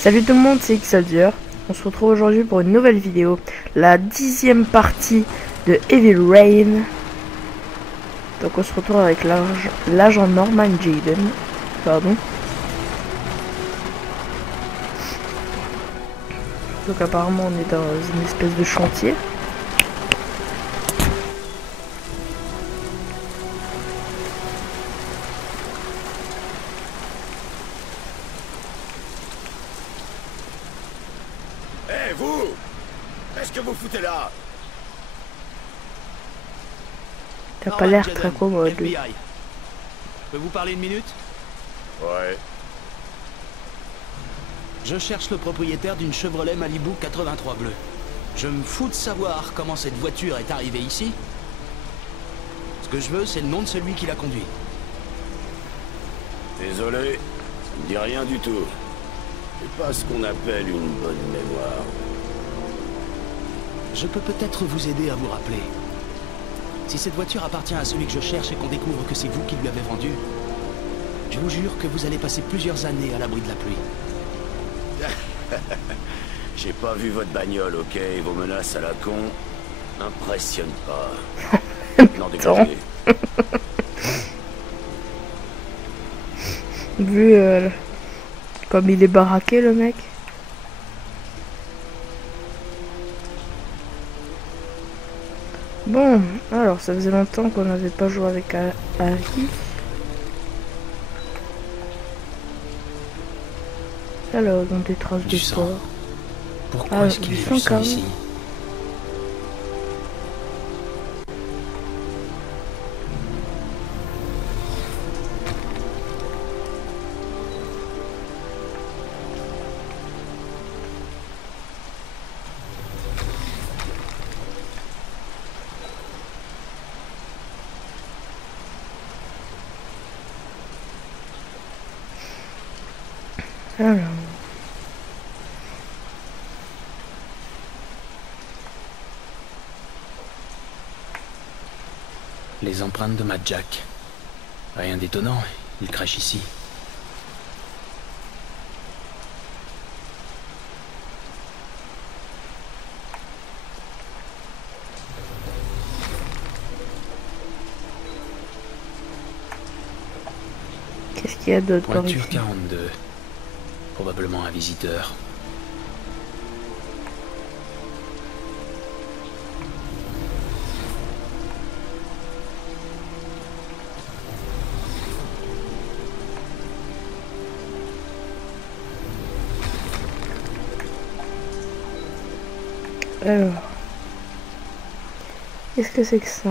Salut tout le monde, c'est Xaldier. On se retrouve aujourd'hui pour une nouvelle vidéo, la 10e partie de Evil Rain. Donc on se retrouve avec l'agent Norman Jayden. Pardon. Donc apparemment on est dans une espèce de chantier. Hé, vous! Qu'est-ce que vous foutez là? T'as pas l'air très commode. FBI. Peux vous parler une minute? Ouais. Je cherche le propriétaire d'une Chevrolet Malibu 83 bleue. Je me fous de savoir comment cette voiture est arrivée ici. Ce que je veux, c'est le nom de celui qui l'a conduit. Désolé, ça me dit rien du tout. C'est pas ce qu'on appelle une bonne mémoire. Je peux peut-être vous aider à vous rappeler. Si cette voiture appartient à celui que je cherche et qu'on découvre que c'est vous qui lui avez vendu, je vous jure que vous allez passer plusieurs années à l'abri de la pluie. J'ai pas vu votre bagnole, ok? Vos menaces à la con m'impressionnent pas. Non, dégagez. Vu comme il est baraqué le mec. Bon, alors ça faisait longtemps qu'on n'avait pas joué avec Harry. Alors, dans des traces de sang. sport. Pourquoi est-ce qu'il y a du sang ici? Alors. Les empreintes de Mad Jack. Rien d'étonnant, il crache ici. Qu'est-ce qu'il y a d'autre par ici? Pointure 42. Probablement un visiteur. Alors. Qu'est-ce que c'est que ça?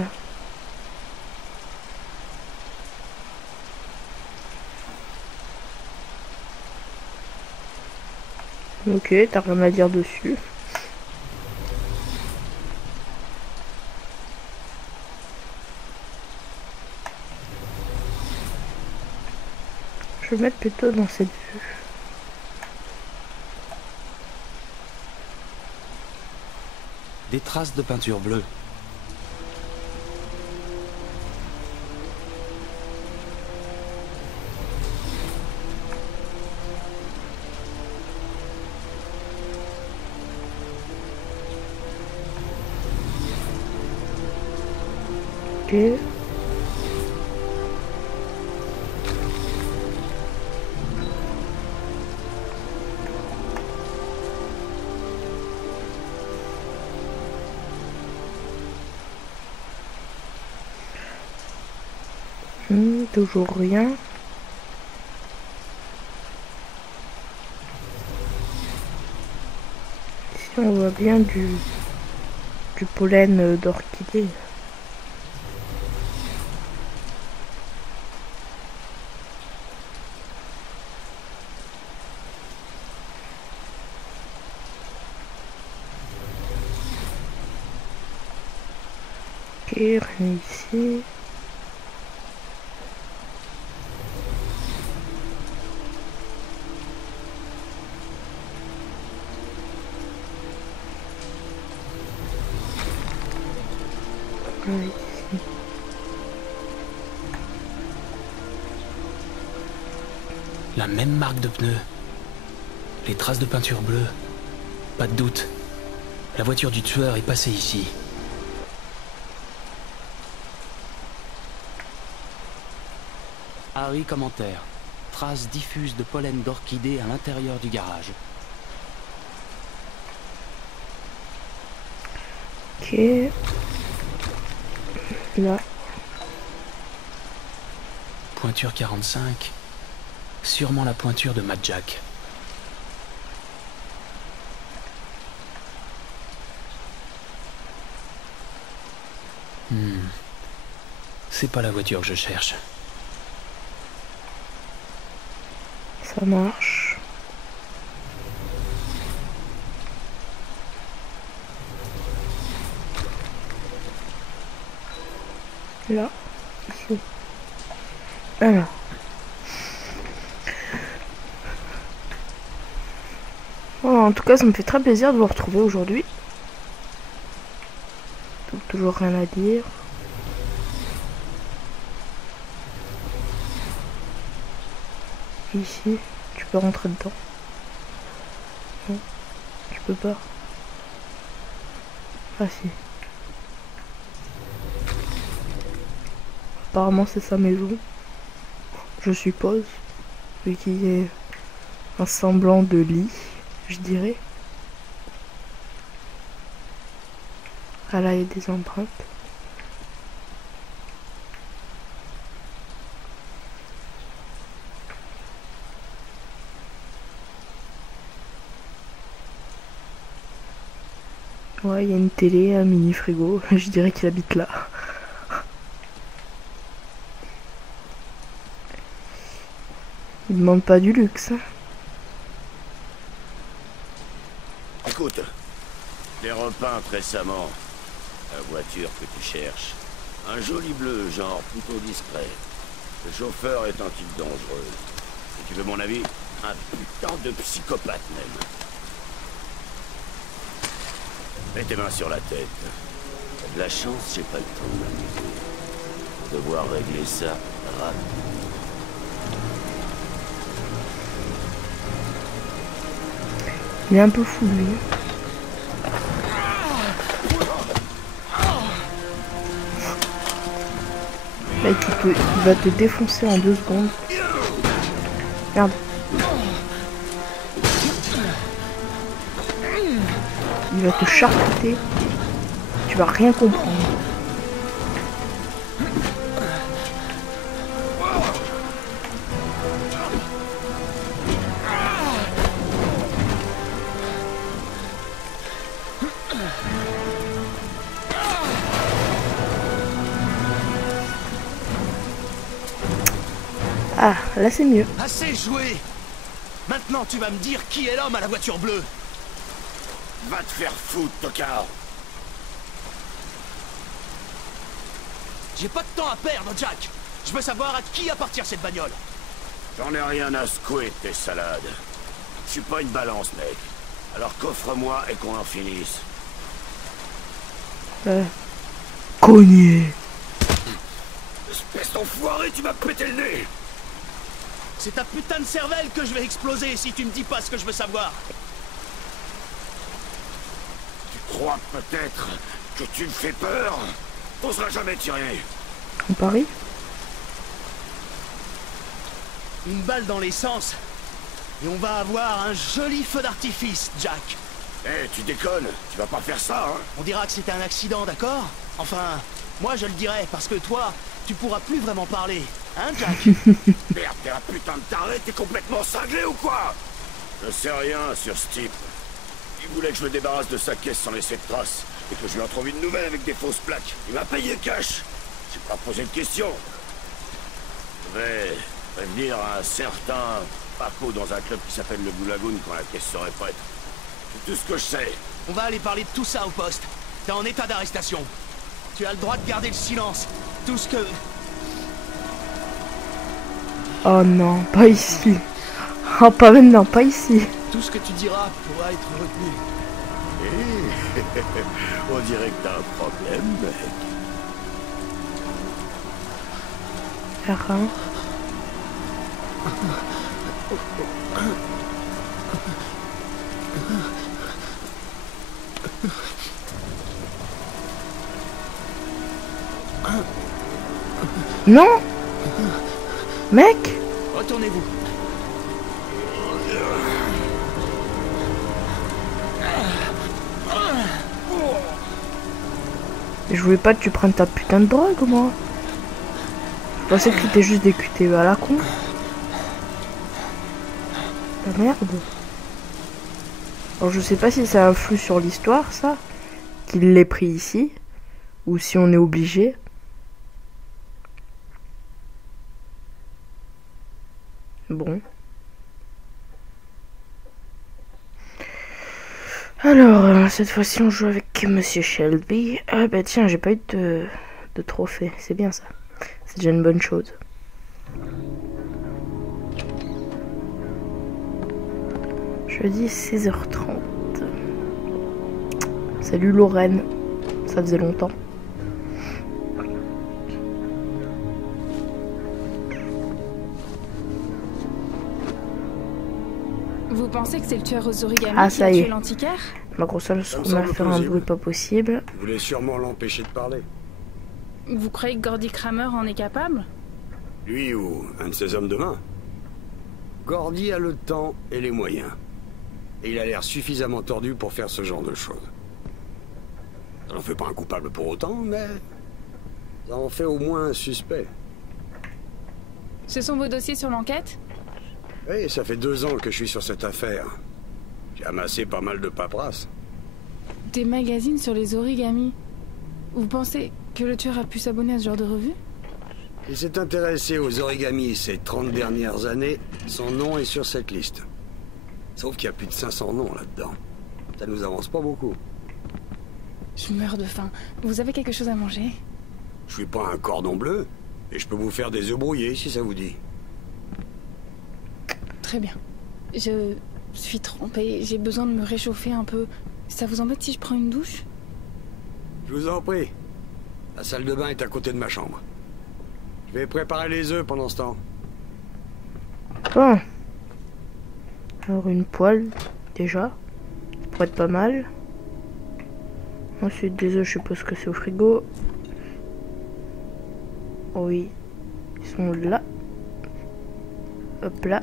Ok, t'as rien à dire dessus. Je vais mettre plutôt dans cette vue. Des traces de peinture bleue. Ok. Toujours rien. Ici on voit bien du pollen d'orchidée. Ok, rien ici. Ici. La même marque de pneus. Les traces de peinture bleue. Pas de doute. La voiture du tueur est passée ici. Harry commentaire. Traces diffuses de pollen d'orchidée à l'intérieur du garage. Ok. Là. Pointure 45. Sûrement la pointure de Mad Jack. C'est pas la voiture que je cherche. Ça marche. Là. Ici. Alors. Oh, en tout cas, ça me fait très plaisir de vous retrouver aujourd'hui. Donc, toujours rien à dire. Ici, tu peux rentrer dedans. Non, tu peux pas. Ah si. Apparemment c'est sa maison. Je suppose. Vu qu'il y a un semblant de lit, je dirais. Ah là, il y a des empreintes. Ouais, il y a une télé, un mini frigo. Je dirais qu'il habite là. Il demande pas du luxe. Écoute, j'ai repeint récemment la voiture que tu cherches. Un joli bleu, genre plutôt discret. Le chauffeur est un type dangereux. Si tu veux mon avis, un putain de psychopathe même. Mets tes mains sur la tête. T'as de la chance, j'ai pas le temps de m'amuser. Je vais devoir régler ça rapidement. Il est un peu fou lui. Mec, il va te défoncer en 2 secondes. Regarde. Il va te charcuter. Tu vas rien comprendre. Ah, là c'est mieux. Assez joué! Maintenant tu vas me dire qui est l'homme à la voiture bleue. Va te faire foutre, tocard! J'ai pas de temps à perdre, Jack. Je veux savoir à qui appartient cette bagnole. J'en ai rien à secouer de tes salades. Je suis pas une balance, mec. Alors coffre-moi et qu'on en finisse. Cogné. Espèce d'enfoiré, tu m'as pété le nez! C'est ta putain de cervelle que je vais exploser si tu me dis pas ce que je veux savoir. Tu crois peut-être que tu me fais peur? T'oseras jamais tirer. On parie? Une balle dans l'essence. Et on va avoir un joli feu d'artifice, Jack. Eh, tu déconnes? Tu vas pas faire ça, hein? On dira que c'était un accident, d'accord? Enfin, moi je le dirais, parce que toi, tu pourras plus vraiment parler. Hein, Jack? Merde, t'es un putain de taré, t'es complètement cinglé ou quoi? Je sais rien sur ce type. Il voulait que je me débarrasse de sa caisse sans laisser de traces, et que je lui en trouve une nouvelle avec des fausses plaques. Il m'a payé cash. J'ai pas posé de questions. Je vais prévenir un certain Paco dans un club qui s'appelle le Blue Lagoon quand la caisse serait prête. C'est tout ce que je sais. On va aller parler de tout ça au poste. T'es en état d'arrestation. Tu as le droit de garder le silence. Tout ce que... Oh non, pas ici. Oh, pas maintenant, pas ici. Tout ce que tu diras pourra être retenu. On dirait que t'as un problème, mec. Rien. Non! Mec! Retournez-vous. Je voulais pas que tu prennes ta putain de drogue, moi. Je pensais que c'était juste des QTE à la con. La merde. Alors je sais pas si ça influe sur l'histoire, ça. Qu'il l'ait pris ici. Ou si on est obligé. Bon. Alors, cette fois-ci on joue avec Monsieur Shelby. Ah bah tiens, j'ai pas eu de trophée. C'est bien ça. C'est déjà une bonne chose. Jeudi 16h30. Salut Lorraine. Ça faisait longtemps. Vous pensez que c'est le tueur aux origamis Ah, qui ça a y tué est. l'antiquaire? Ma console Ça me m'a semble fait un plausible. bruit pas possible. Vous voulez sûrement l'empêcher de parler. Vous croyez que Gordy Kramer en est capable? Lui ou un de ses hommes de main. Gordy a le temps et les moyens. Et il a l'air suffisamment tordu pour faire ce genre de choses. Ça n'en fait pas un coupable pour autant, mais... ça en fait au moins un suspect. Ce sont vos dossiers sur l'enquête? Oui, ça fait 2 ans que je suis sur cette affaire. J'ai amassé pas mal de paperasse. Des magazines sur les origamis. Vous pensez que le tueur a pu s'abonner à ce genre de revue? Il s'est intéressé aux origamis ces 30 dernières années. Son nom est sur cette liste. Sauf qu'il y a plus de 500 noms là-dedans. Ça nous avance pas beaucoup. Je meurs de faim. Vous avez quelque chose à manger? Je suis pas un cordon bleu. Et je peux vous faire des œufs brouillés si ça vous dit. Très bien. Je suis trempée. J'ai besoin de me réchauffer un peu. Ça vous embête si je prends une douche? Je vous en prie. La salle de bain est à côté de ma chambre. Je vais préparer les œufs pendant ce temps. Bon. Alors une poêle, déjà. Ça pourrait être pas mal. Ensuite des œufs, je suppose que c'est au frigo. Oui. Ils sont là. Hop là.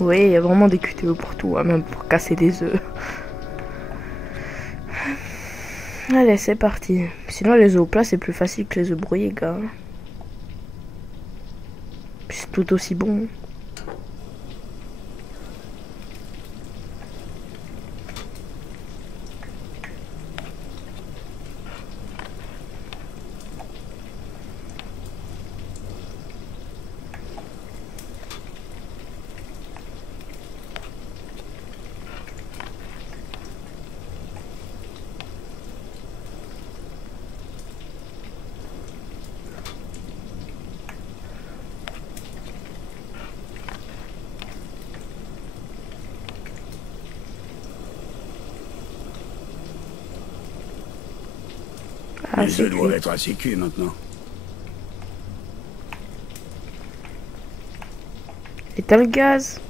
Oui, il y a vraiment des QTE pour tout, hein, même pour casser des œufs. Allez, c'est parti. Sinon, les œufs au plat, c'est plus facile que les œufs brouillés, gars. Puis c'est tout aussi bon. Ah, les c'est œufs doivent cuit. être assez cuits maintenant. Éteins le gaz.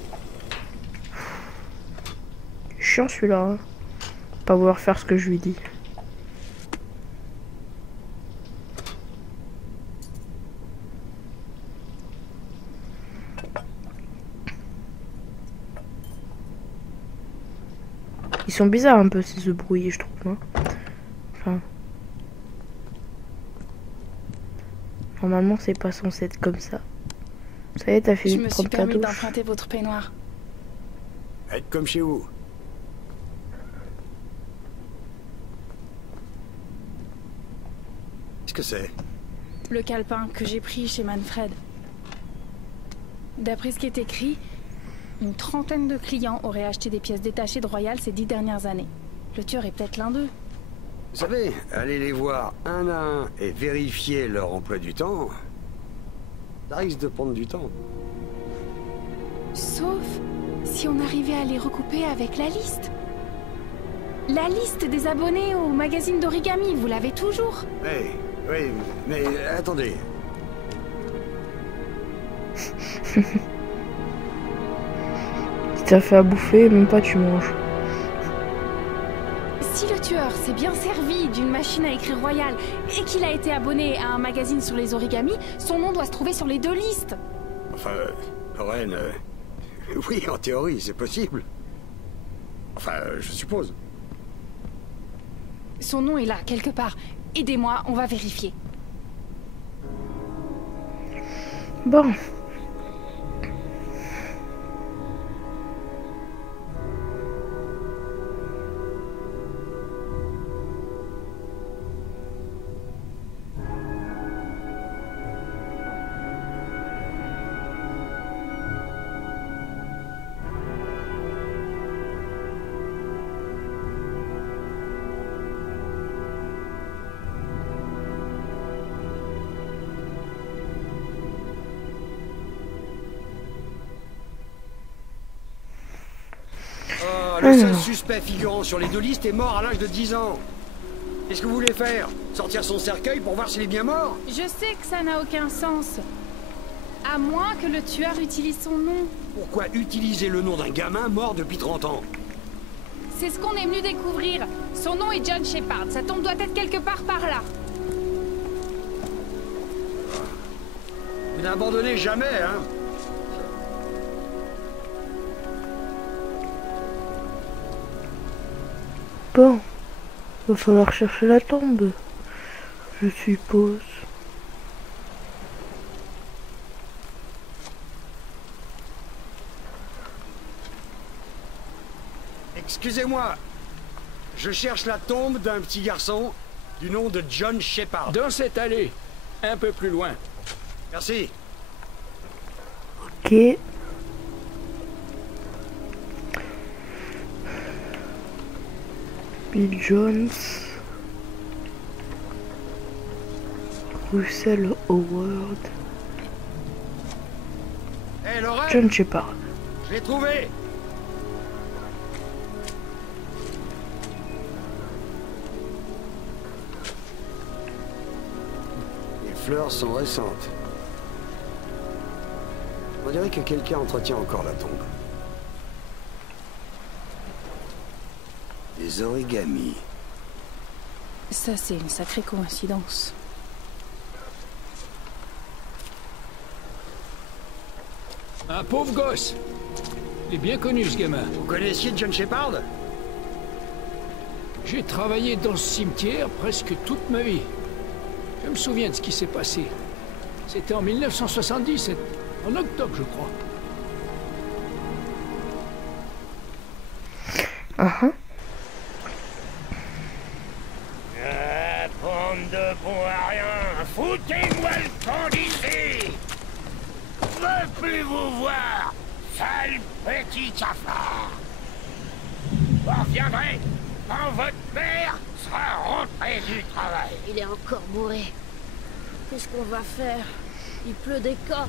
Chiant celui-là. Hein. Pas vouloir faire ce que je lui dis. Ils sont bizarres un peu ces œufs brouillés, je trouve. Hein. Enfin. Normalement, c'est pas censé être comme ça. Ça y est, t'as Je fini me de suis prendre ta permis douche. d'emprunter votre peignoir. Être comme chez vous. Qu'est-ce que c'est? Le calepin que j'ai pris chez Manfred. D'après ce qui est écrit, une trentaine de clients auraient acheté des pièces détachées de Royal ces 10 dernières années. Le tueur est peut-être l'un d'eux. Vous savez, aller les voir un à un et vérifier leur emploi du temps, ça risque de prendre du temps. Sauf si on arrivait à les recouper avec la liste. La liste des abonnés au magazine d'origami, vous l'avez toujours? Oui, oui, mais attendez. Si t'as fait à bouffer, même pas tu manges. Si le tueur s'est bien servi d'une machine à écrire royale et qu'il a été abonné à un magazine sur les origamis, son nom doit se trouver sur les deux listes. Enfin, Lorraine, oui, en théorie, c'est possible. Enfin, je suppose. Son nom est là, quelque part. Aidez-moi, on va vérifier. Bon. Le seul suspect figurant sur les deux listes est mort à l'âge de 10 ans. Qu'est-ce que vous voulez faire? Sortir son cercueil pour voir s'il est bien mort? Je sais que ça n'a aucun sens. À moins que le tueur utilise son nom. Pourquoi utiliser le nom d'un gamin mort depuis 30 ans? C'est ce qu'on est venu découvrir. Son nom est John Shepard. Sa tombe doit être quelque part par là. Vous n'abandonnez jamais, hein? Bon. Va falloir chercher la tombe. Je suppose. Excusez-moi. Je cherche la tombe d'un petit garçon du nom de John Shepard. Dans cette allée, un peu plus loin. Merci. Ok. Bill Jones. Russell Howard. Hé, Lorraine, John Shepard. je l'ai trouvé. Les fleurs sont récentes. On dirait que quelqu'un entretient encore la tombe. Des origamis. Ça, c'est une sacrée coïncidence. Un pauvre gosse. Il est bien connu, ce gamin. Vous connaissiez John Shepard? J'ai travaillé dans ce cimetière presque toute ma vie. Je me souviens de ce qui s'est passé. C'était en 1970, en octobre, je crois. Bande de bons à rien. Foutez-moi le camp d'ici. Je veux plus vous voir, sale petit cafard. Vous reviendrez quand votre mère sera rentrée du travail. Il est encore bourré. Qu'est-ce qu'on va faire? Il pleut des cordes.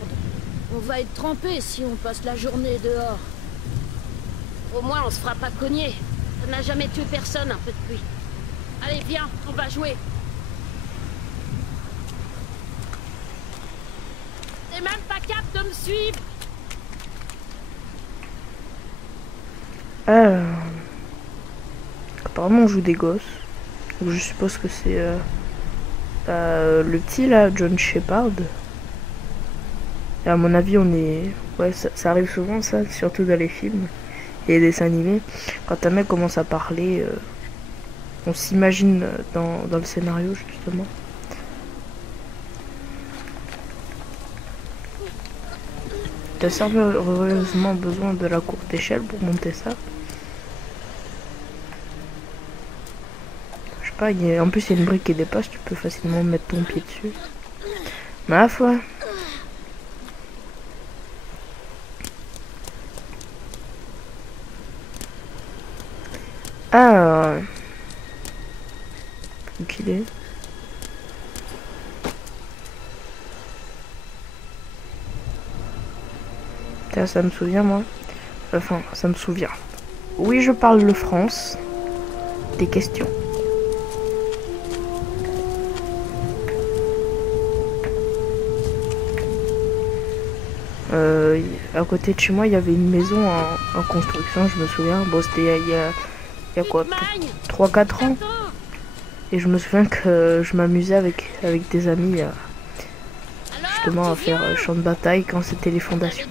On va être trempé si on passe la journée dehors. Au moins, on se fera pas cogner. Ça n'a jamais tué personne, un peu de pluie. Allez, viens, on va jouer. T'es même pas capable de me suivre. Apparemment on joue des gosses. Donc je suppose que c'est le petit là, John Shepard. Et à mon avis on est... Ouais, ça arrive souvent ça, surtout dans les films et les dessins animés. Quand un mec commence à parler, on s'imagine dans le scénario justement. T'as sérieusement besoin de la courte échelle pour monter ça? Je sais pas, en plus il y a une brique qui dépasse, tu peux facilement mettre ton pied dessus. Ma foi. Ah. Où qu'il est? Ça me souvient moi. Enfin, ça me souvient. Oui, je parle le France. Des questions. À côté de chez moi, il y avait une maison en construction, je me souviens. Bon, c'était il y a quoi, 3-4 ans. Et je me souviens que je m'amusais avec des amis justement à faire champ de bataille quand c'était les fondations.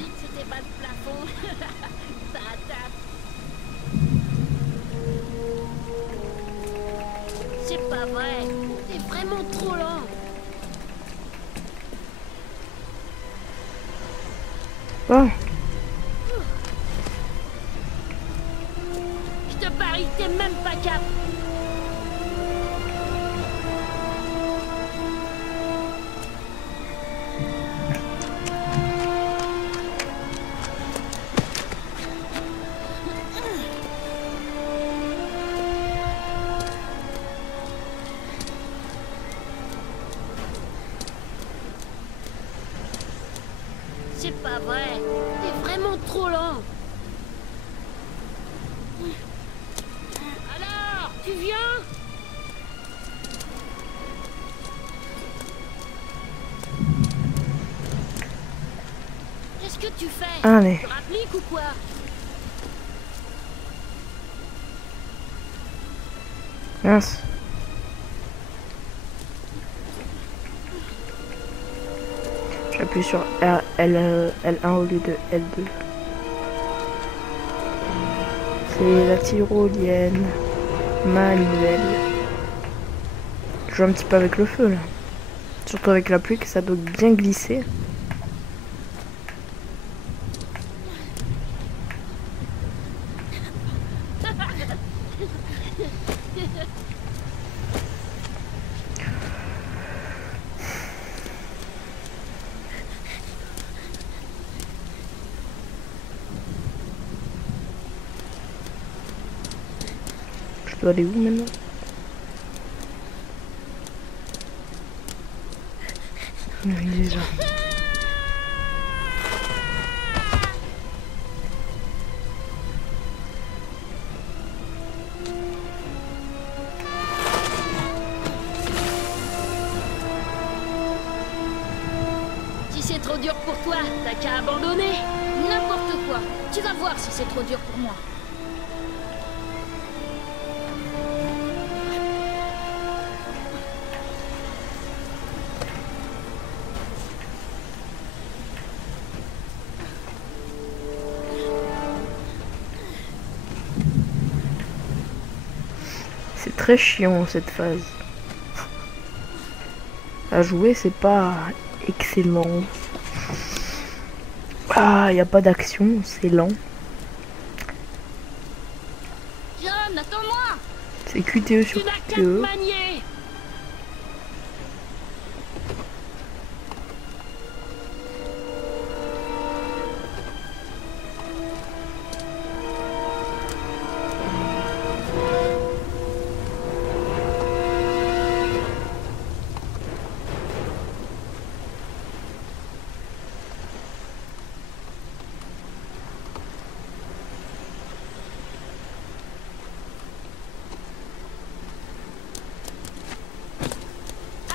C'est pas vrai, t'es vraiment trop lent. Oh. Je te parie que t'es même pas cap. C'est pas vrai, t'es vraiment trop lent. Alors, tu viens? Qu'est-ce que tu fais? Allez. Tu rappliques ou quoi? Mince. J'appuie sur L1 au lieu de L2. C'est la tyrolienne manuelle. Je joue un petit peu avec le feu là. Surtout avec la pluie que ça doit bien glisser. Je dois aller où maintenant? Oui, déjà. Si c'est trop dur pour toi, t'as qu'à abandonner. N'importe quoi. Tu vas voir si c'est trop dur pour moi. C'est très chiant cette phase. À jouer, c'est pas excellent. Ah, y a pas d'action, c'est lent. John, attends-moi. C'est QTE sur Tu n'as qu'à QTE. manier.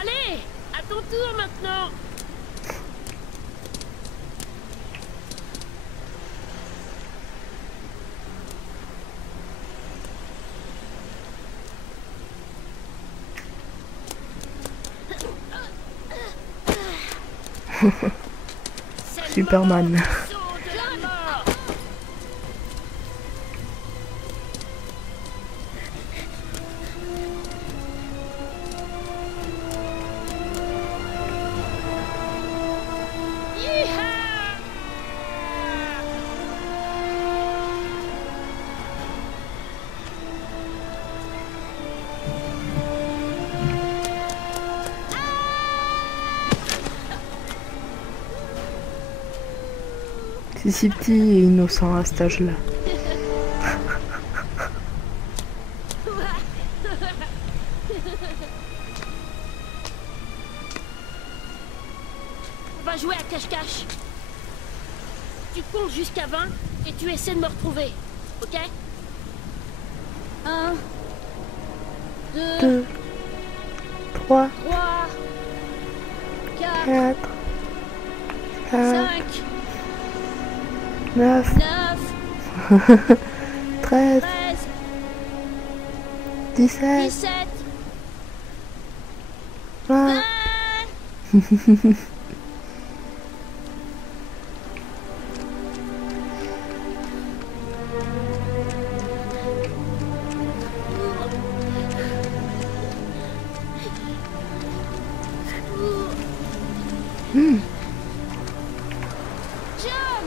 Allez, à ton tour maintenant. Superman. C'est si petit et innocent à cet âge-là. On va jouer à cache-cache. Tu comptes jusqu'à 20 et tu essaies de me retrouver, ok? 1, 2, 3, 4, 4, 5, 9, 13, 17, 20. John!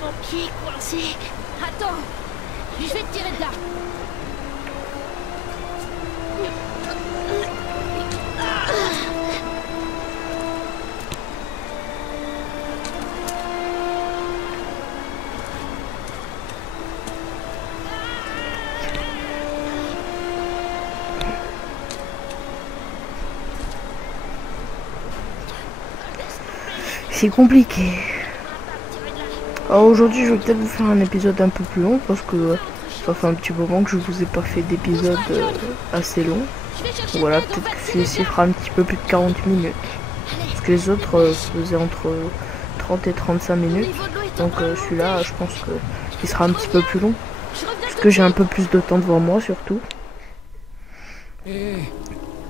Mon pied coincé. Attends, je vais te tirer de là. C'est compliqué. Alors aujourd'hui, je vais peut-être vous faire un épisode un peu plus long parce que ça fait un petit moment que je vous ai pas fait d'épisode assez long. Voilà, peut-être que celui-ci fera un petit peu plus de 40 minutes. Parce que les autres faisaient entre 30 et 35 minutes. Donc celui-là, je pense qu'il sera un petit peu plus long. Parce que j'ai un peu plus de temps devant moi surtout. Et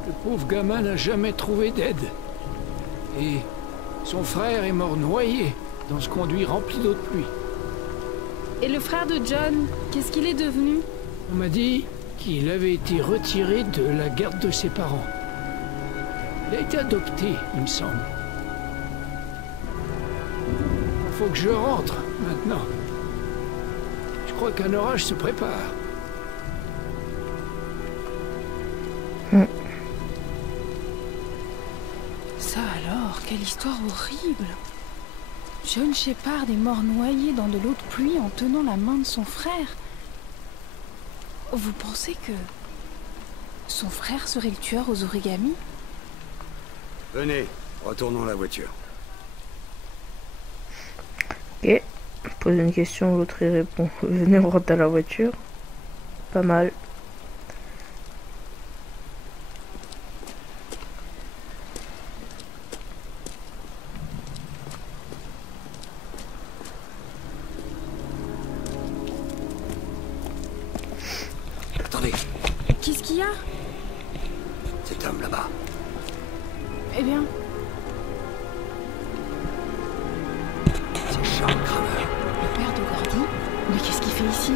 le pauvre gamin n'a jamais trouvé d'aide. Et son frère est mort noyé dans ce conduit rempli d'eau de pluie. Et le frère de John, qu'est-ce qu'il est devenu? On m'a dit qu'il avait été retiré de la garde de ses parents. Il a été adopté, il me semble. Il faut que je rentre, maintenant. Je crois qu'un orage se prépare. Ça alors, quelle histoire horrible! John Shepard est mort noyé dans de l'eau de pluie en tenant la main de son frère. Vous pensez que son frère serait le tueur aux origamis? Venez, retournons à la voiture. Ok, pose une question, l'autre y répond. Venez, on rentre à la voiture. Pas mal. Attendez, Qu'est-ce qu'il y a? cet homme là-bas. Eh bien, C'est Charles Kramer. le père de Gordy? Mais qu'est-ce qu'il fait ici?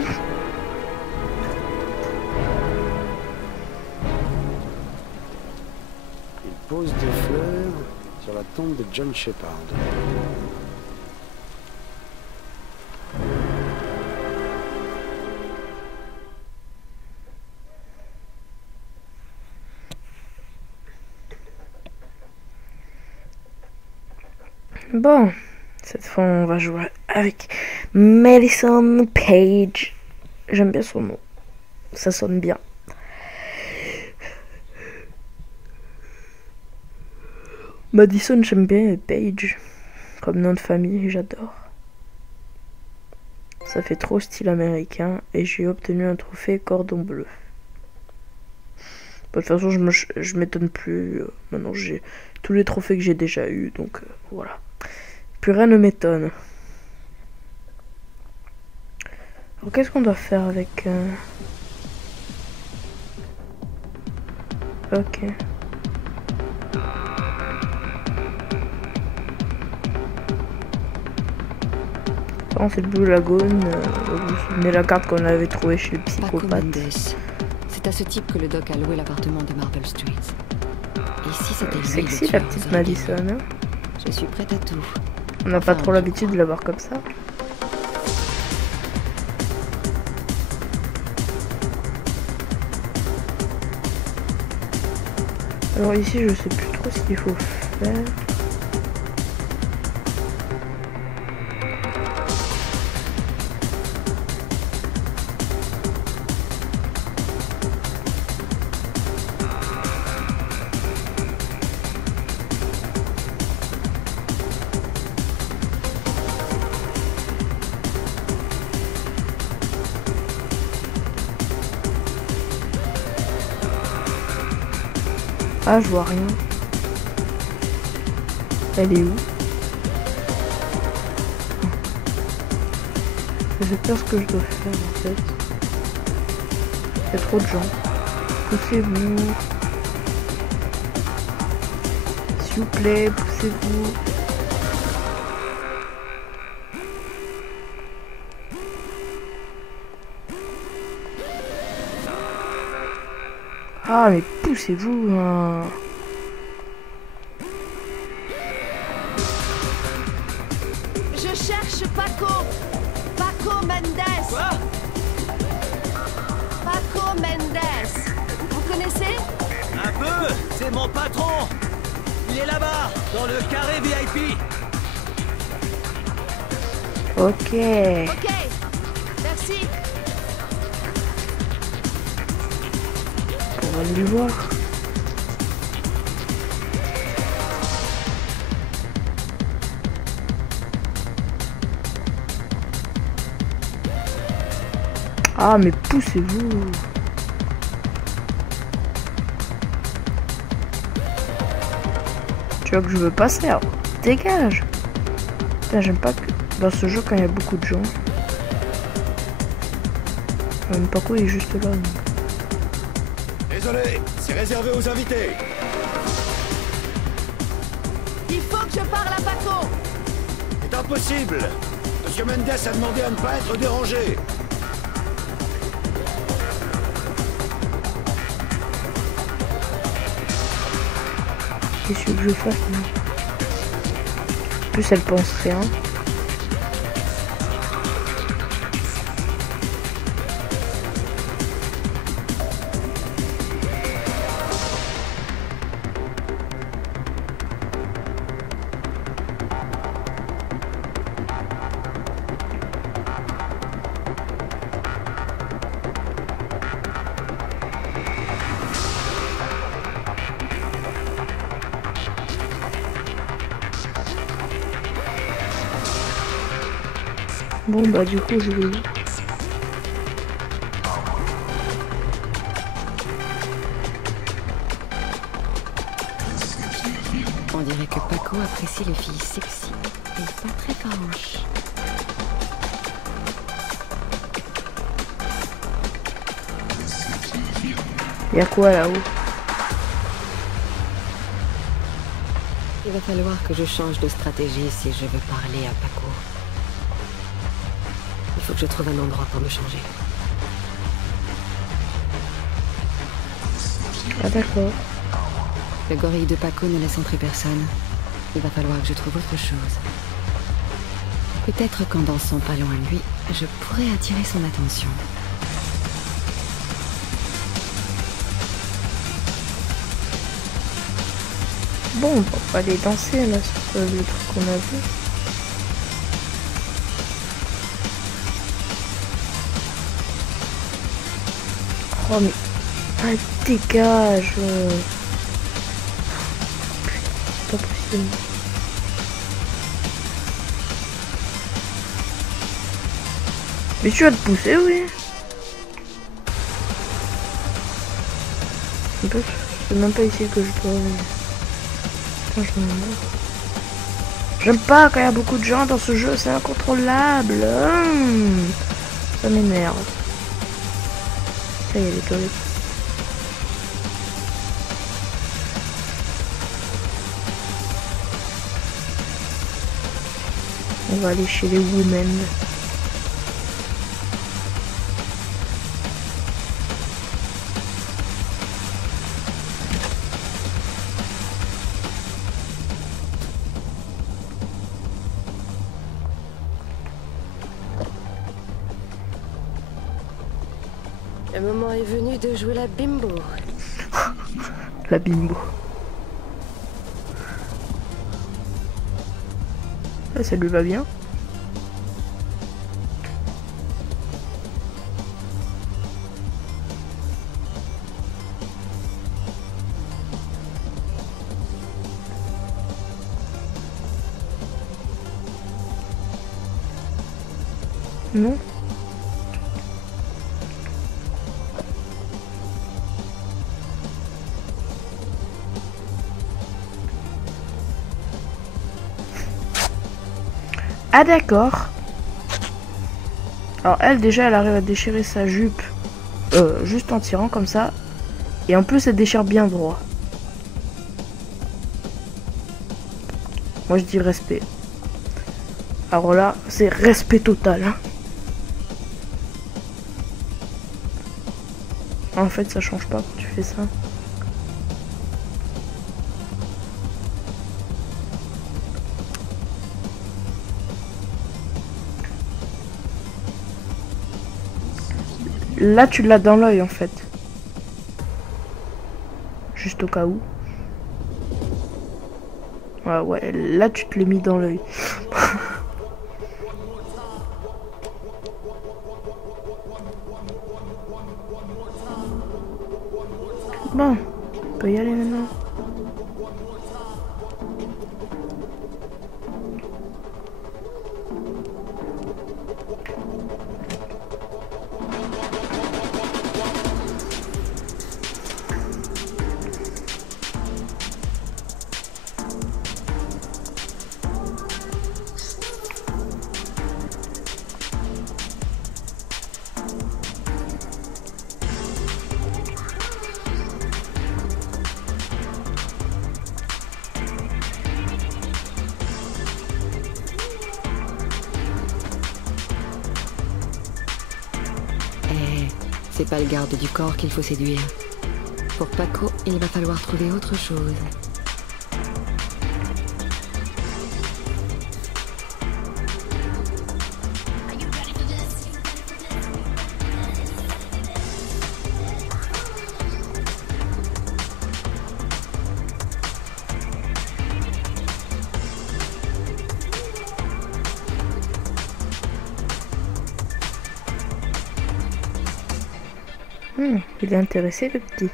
Il pose des fleurs sur la tombe de John Shepard. Bon, cette fois on va jouer avec Madison Page. J'aime bien son nom, ça sonne bien. Madison, j'aime bien, et Page comme nom de famille, j'adore. Ça fait trop style américain et j'ai obtenu un trophée cordon bleu. De toute façon, je m'étonne plus. Maintenant, j'ai tous les trophées que j'ai déjà eu, donc voilà. Plus rien ne m'étonne. Alors, qu'est-ce qu'on doit faire avec... Ok. Bon, c'est le Blue Lagoon. Vous vous souvenez la carte qu'on avait trouvée chez le psychopathe. C'est à ce type que le doc a loué l'appartement de Marble Street. Et si c'était lui Sexy le la tueur petite aux Madison, origamis, hein. je suis prête à tout. On n'a pas trop l'habitude de la voir comme ça. Alors ici, je sais plus trop ce qu'il faut faire. Ah, je vois rien. Elle est où? Je sais pas ce que je dois faire en fait. Il y a trop de gens. Poussez-vous. S'il vous plaît, poussez-vous. Ah mais poussez-vous hein. Je cherche Paco. Paco Mendes. Quoi? Paco Mendes. Vous connaissez? Un peu. C'est mon patron. Il est là-bas, dans le carré VIP. Ok. Ok. Merci. On va aller le voir. Ah mais poussez-vous. Tu vois que je veux passer alors. Dégage. Putain, j'aime pas que dans ce jeu quand il y a beaucoup de gens. Même pas quoi, il est juste là. Donc. Désolé, c'est réservé aux invités. Il faut que je parle à Paco. C'est impossible. Monsieur Mendes a demandé à ne pas être dérangé. Qu'est-ce que je vais faire moi? En plus elle pense rien. Bon bah du coup je vais... On dirait que Paco apprécie les filles sexy et pas très farouches. Y'a quoi là-haut? Il va falloir que je change de stratégie si je veux parler à Paco. Il faut que je trouve un endroit pour me changer. Ah d'accord. Le gorille de Paco ne laisse entrer personne. Il va falloir que je trouve autre chose. Peut-être qu'en dansant pas loin de lui, je pourrais attirer son attention. Bon, on va pas aller danser là sur le truc qu'on a vu. Oh mais... Ah, dégage. C'est pas possible. Mais tu vas te pousser, oui. En fait, c'est même pas ici que je dois... Putain, je m'en... J'aime pas quand il y a beaucoup de gens dans ce jeu, c'est incontrôlable. Ça m'énerve. Ça y est, les toilettes. On va aller chez les women. Le moment est venu de jouer la bimbo. La bimbo. Ah, ça lui va bien. Non. Ah d'accord. Alors elle déjà elle arrive à déchirer sa jupe juste en tirant comme ça. Et en plus elle déchire bien droit. Moi je dis respect. Alors là c'est respect total. Hein. En fait ça change pas quand tu fais ça. Là tu l'as dans l'œil en fait. Juste au cas où. Ouais, là tu te l'es mis dans l'œil. Bon, on peut y aller maintenant. C'est pas le garde du corps qu'il faut séduire. Pour Paco, il va falloir trouver autre chose. Il est intéressé le petit.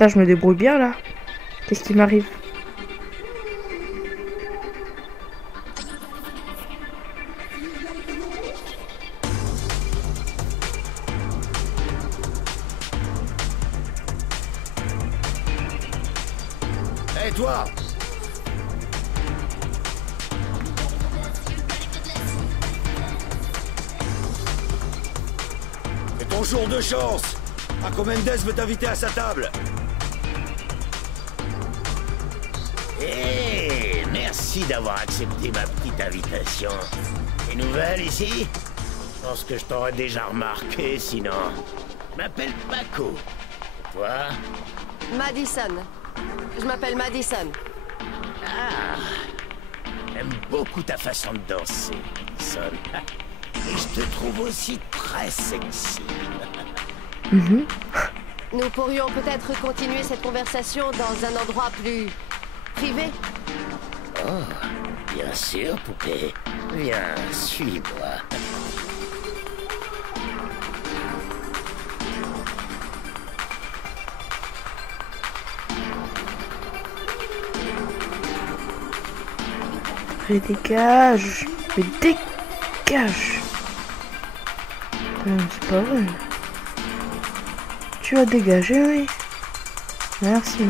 Là je me débrouille bien là. Qu'est-ce qui m'arrive? Hé toi! Ton jour de chance. Paco Mendes veut t'inviter à sa table. Hé, merci d'avoir accepté ma petite invitation. Des nouvelles ici? Je pense que je t'aurais déjà remarqué, sinon. Je m'appelle Paco. Et toi? Madison. Je m'appelle Madison. Ah, j'aime beaucoup ta façon de danser, Madison. Et je te trouve aussi très sexy. Nous pourrions peut-être continuer cette conversation dans un endroit plus privé. Oh, bien sûr, poupée. Viens, suis-moi. Mais dégage. Mais dégage. C'est pas vrai. Tu as dégagé, oui. Merci.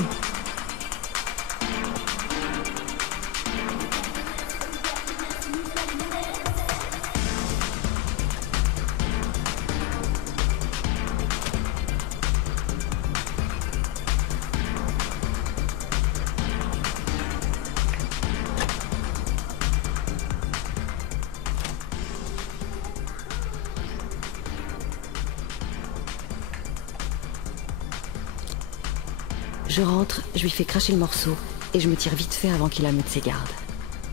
Je rentre, je lui fais cracher le morceau et je me tire vite fait avant qu'il ameute ses gardes.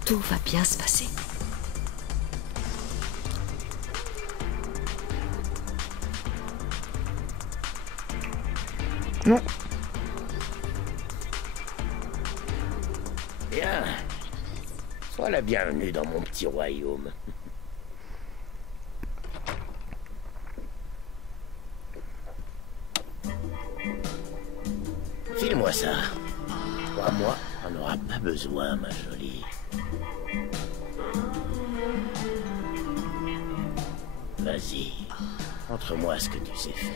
Tout va bien se passer. Non. Bien. Sois la bienvenue dans mon petit royaume. File-moi ça. Crois-moi, on n'aura pas besoin, ma jolie. Vas-y, montre-moi ce que tu sais faire.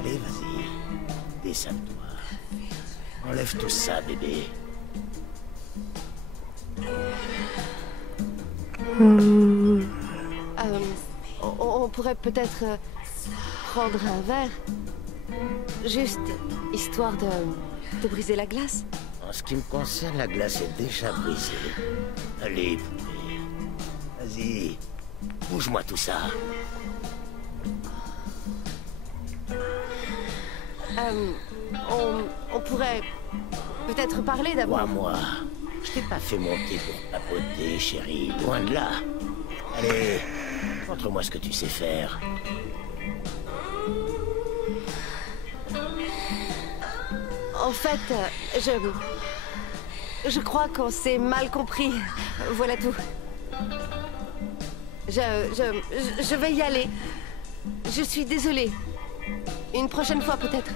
Allez, vas-y, descends-toi. Enlève tout ça, bébé. On pourrait peut-être prendre un verre. Juste histoire de briser la glace. En ce qui me concerne, la glace est déjà brisée. Allez, poupée. Vas-y, bouge-moi tout ça. On pourrait peut-être parler d'abord. Moi, je t'ai pas fait monter pour papoter, chérie. Loin de là. Allez, montre-moi ce que tu sais faire. En fait, je crois qu'on s'est mal compris. Voilà tout. Je vais y aller. Je suis désolée. Une prochaine fois, peut-être.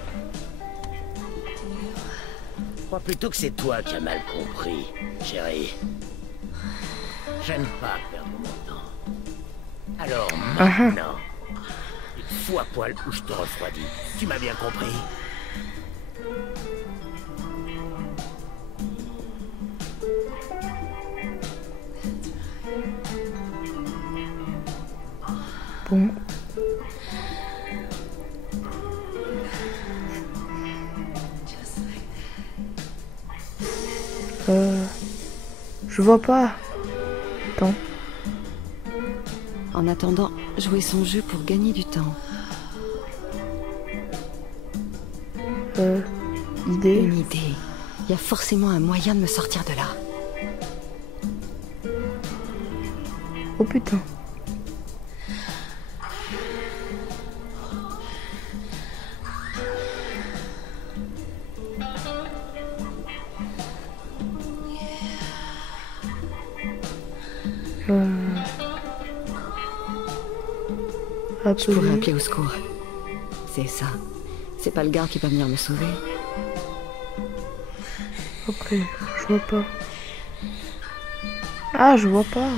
Je crois plutôt que c'est toi qui as mal compris, chérie. J'aime pas perdre mon temps. Alors maintenant, une fois à poil où je te refroidis. Tu m'as bien compris? Bon. Je vois pas. Attends. En attendant, jouer son jeu pour gagner du temps. Idée. Une idée. Il y a forcément un moyen de me sortir de là. Oh putain. Je pourrais appeler au secours. C'est ça. C'est pas le gars qui va venir me sauver. Après, je vois pas. Ah, je vois pas.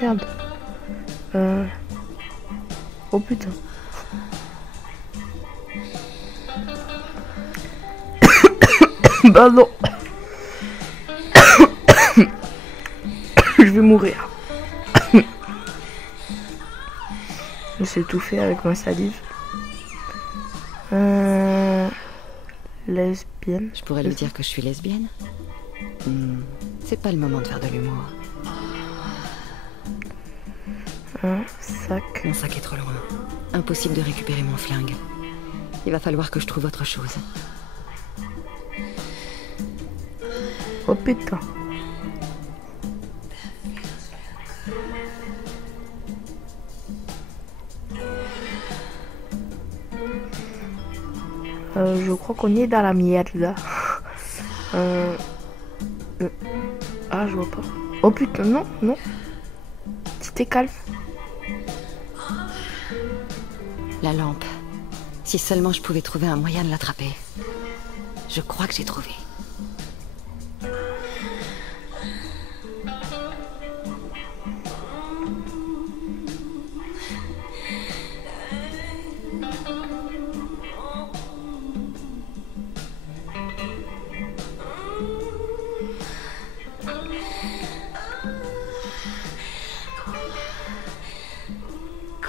Merde. Oh putain. Bah non. Je vais mourir. Je me suis étouffé avec ma salive. Lesbienne. Je pourrais lui dire que je suis lesbienne. C'est pas le moment de faire de l'humour. Un sac. Mon sac est trop loin. Impossible de récupérer mon flingue. Il va falloir que je trouve autre chose. Oh putain. Je crois qu'on est dans la merde là. Ah, je vois pas. Oh putain, non, non. C'était calme. La lampe. Si seulement je pouvais trouver un moyen de l'attraper. Je crois que j'ai trouvé.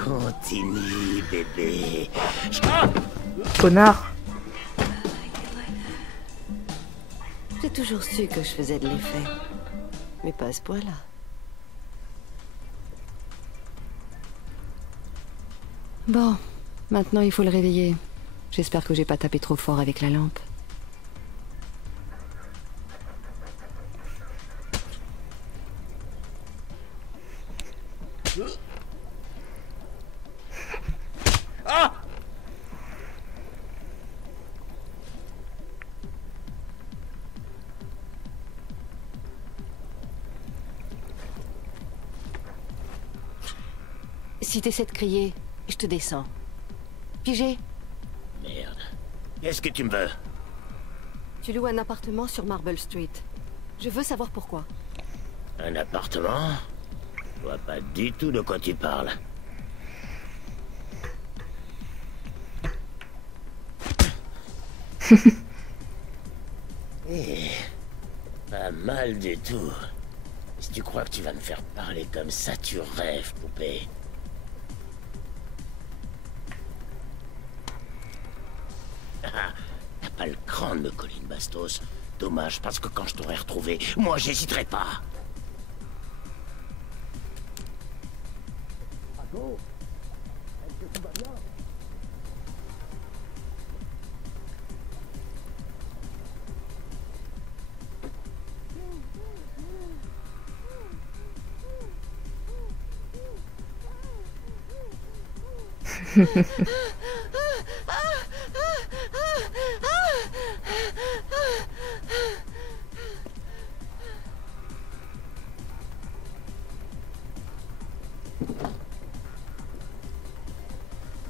Continue, bébé. Connard. J'ai toujours su que je faisais de l'effet. Mais pas à ce point-là. Bon, maintenant il faut le réveiller. J'espère que j'ai pas tapé trop fort avec la lampe. Si t'essaies de crier, je te descends. Pigé? Merde. Qu'est-ce que tu me veux? Tu loues un appartement sur Marble Street. Je veux savoir pourquoi. Un appartement? Je vois pas du tout de quoi tu parles. Pas mal du tout. Si tu crois que tu vas me faire parler comme ça, tu rêves, poupée. T'as pas le cran de me coller une bastos. Dommage, parce que quand je t'aurai retrouvé, moi j'hésiterai pas. Paco, est-ce que tout va bien?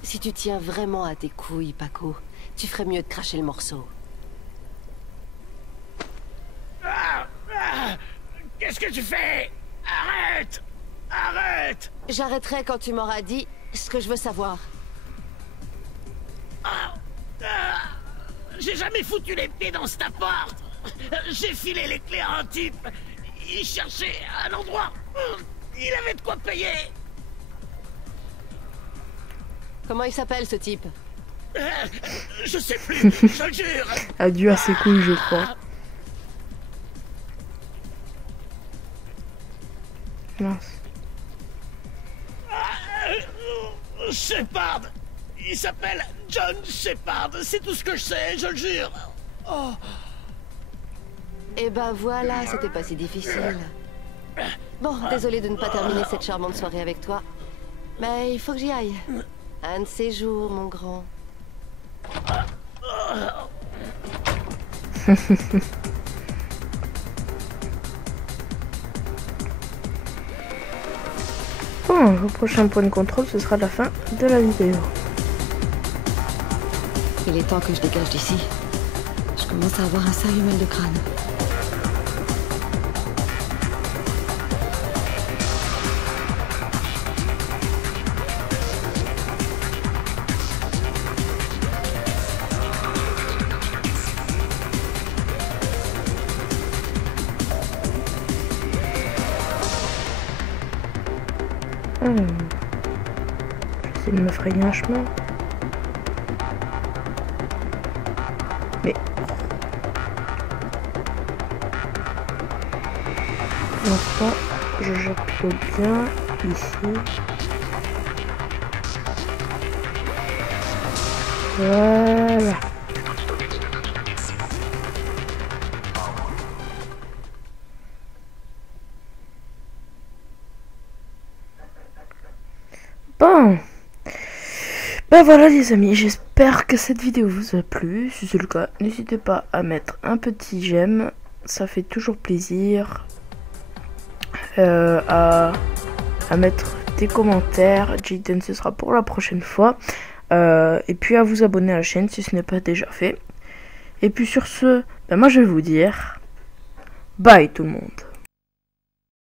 Si tu tiens vraiment à tes couilles, Paco, tu ferais mieux de cracher le morceau. Qu'est-ce que tu fais? Arrête! Arrête! J'arrêterai quand tu m'auras dit ce que je veux savoir. J'ai jamais foutu les pieds dans cette porte. J'ai filé les clés à un type. Il cherchait un endroit. Il avait de quoi payer. Comment il s'appelle, ce type? Je sais plus, je le jure. Adieu à ses couilles, je crois. Mince. Shepard. Il s'appelle John Shepard. C'est tout ce que je sais, je le jure. Oh. Eh ben voilà, c'était pas si difficile. Bon, désolé de ne pas terminer cette charmante soirée avec toi. Mais il faut que j'y aille. Un de ces jours, mon grand. Bon, le prochain point de contrôle, ce sera la fin de la vidéo. Il est temps que je dégage d'ici. Je commence à avoir un sérieux mal de crâne. J'essaie de me frayer un chemin. Mais... Enfin, je jette bien ici. Voilà. Bon, ben voilà les amis, j'espère que cette vidéo vous a plu. Si c'est le cas, n'hésitez pas à mettre un petit j'aime, ça fait toujours plaisir. À mettre des commentaires, Jaden ce sera pour la prochaine fois. Et puis à vous abonner à la chaîne si ce n'est pas déjà fait. Et puis sur ce, ben moi je vais vous dire bye tout le monde.